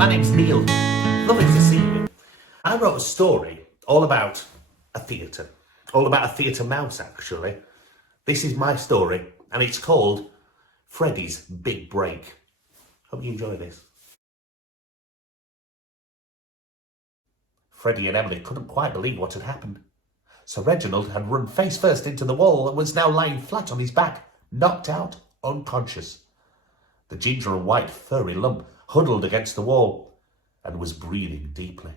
My name's Neil. Lovely to see you. I wrote a story all about a theatre. All about a theatre mouse, actually. This is my story, and it's called Freddy's Big Break. Hope you enjoy this. Freddy and Emily couldn't quite believe what had happened. Sir Reginald had run face first into the wall and was now lying flat on his back, knocked out, unconscious. The ginger and white furry lump huddled against the wall and was breathing deeply.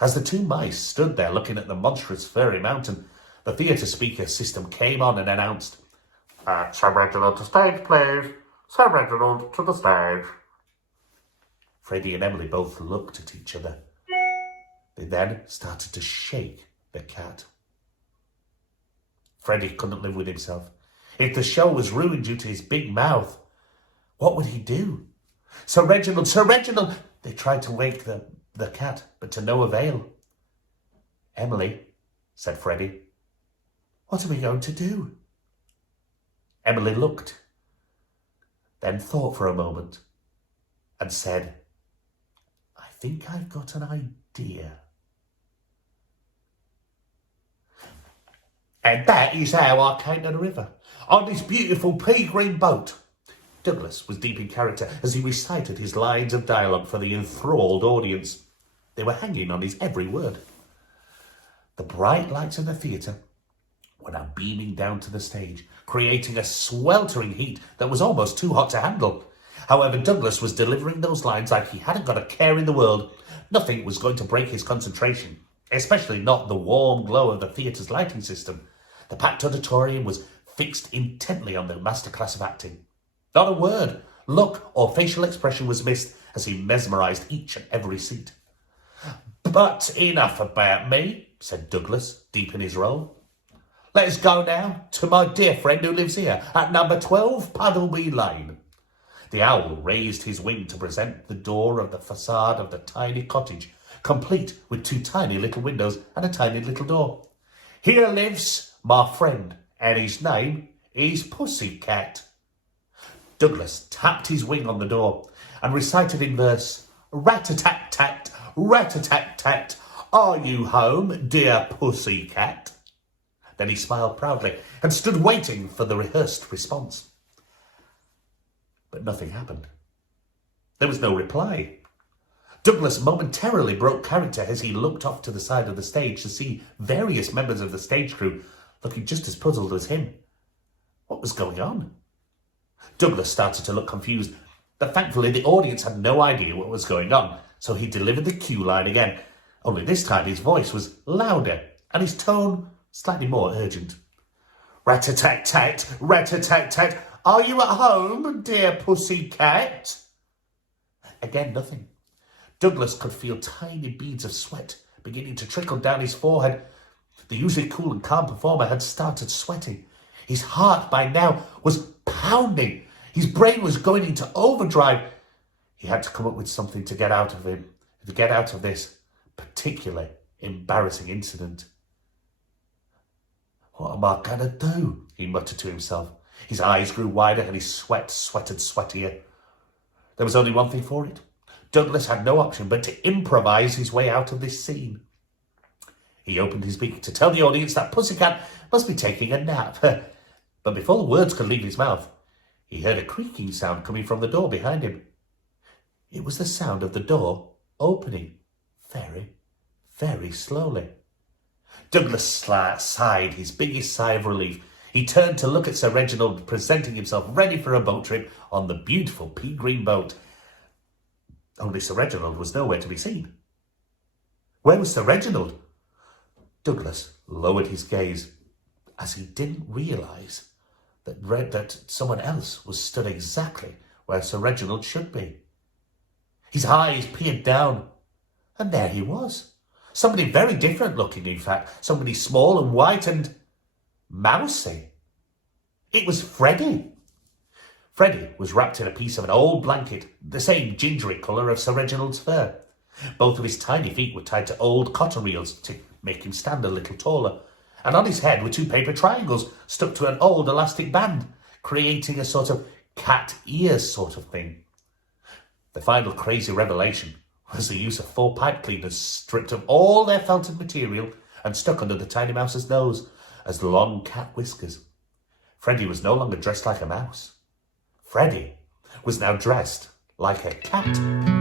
As the two mice stood there looking at the monstrous furry mountain, the theatre speaker system came on and announced, "Sir Reginald to stage, please. Sir Reginald to the stage." Freddy and Emily both looked at each other. They then started to shake the cat. Freddy couldn't live with himself. If the show was ruined due to his big mouth, what would he do? Sir Reginald, Sir Reginald! They tried to wake the cat, but to no avail. "Emily," said Freddy, "what are we going to do?" Emily looked, then thought for a moment, and said, "I think I've got an idea." And that is how I came to the river, on this beautiful pea-green boat. Douglas was deep in character as he recited his lines of dialogue for the enthralled audience. They were hanging on his every word. The bright lights of the theatre were now beaming down to the stage, creating a sweltering heat that was almost too hot to handle. However, Douglas was delivering those lines like he hadn't got a care in the world. Nothing was going to break his concentration, especially not the warm glow of the theatre's lighting system. The packed auditorium was fixed intently on the masterclass of acting. Not a word, look, or facial expression was missed as he mesmerised each and every seat. "But enough about me," said Douglas, deep in his role. "Let us go now to my dear friend who lives here at number 12 Puddleby Lane." The owl raised his wing to present the door of the facade of the tiny cottage, complete with two tiny little windows and a tiny little door. "Here lives my friend, and his name is Pussycat." Douglas tapped his wing on the door and recited in verse, "Rat-a-tat-tat, rat-a-tat-tat, are you home, dear Pussycat?" Then he smiled proudly and stood waiting for the rehearsed response. But nothing happened. There was no reply. Douglas momentarily broke character as he looked off to the side of the stage to see various members of the stage crew looking just as puzzled as him. What was going on? Douglas started to look confused, but thankfully the audience had no idea what was going on, so he delivered the cue line again, only this time his voice was louder and his tone slightly more urgent. "Rat-a-tat-tat, rat-a-tat-tat, are you at home, dear Pussycat?" Again, nothing. Douglas could feel tiny beads of sweat beginning to trickle down his forehead. The usually cool and calm performer had started sweating. His heart by now was pounding. His brain was going into overdrive. He had to come up with something to get out of this particularly embarrassing incident. "What am I going to do?" he muttered to himself. His eyes grew wider and his sweat sweated sweatier. There was only one thing for it. Douglas had no option but to improvise his way out of this scene. He opened his beak to tell the audience that Pussycat must be taking a nap. But before the words could leave his mouth, he heard a creaking sound coming from the door behind him. It was the sound of the door opening very, very slowly. Douglas sighed his biggest sigh of relief. He turned to look at Sir Reginald presenting himself ready for a boat trip on the beautiful pea-green boat. Only Sir Reginald was nowhere to be seen. Where was Sir Reginald? Douglas lowered his gaze as he didn't realise that someone else was stood exactly where Sir Reginald should be. His eyes peered down, and there he was. Somebody very different looking, in fact. Somebody small and white and mousy. It was Freddy. Freddy was wrapped in a piece of an old blanket, the same gingery colour of Sir Reginald's fur. Both of his tiny feet were tied to old cotton reels to make him stand a little taller, and on his head were two paper triangles stuck to an old elastic band, creating a sort of cat ears sort of thing. The final crazy revelation was the use of 4 pipe cleaners stripped of all their fountain material and stuck under the tiny mouse's nose as long cat whiskers. Freddy was no longer dressed like a mouse. Freddy was now dressed like a cat.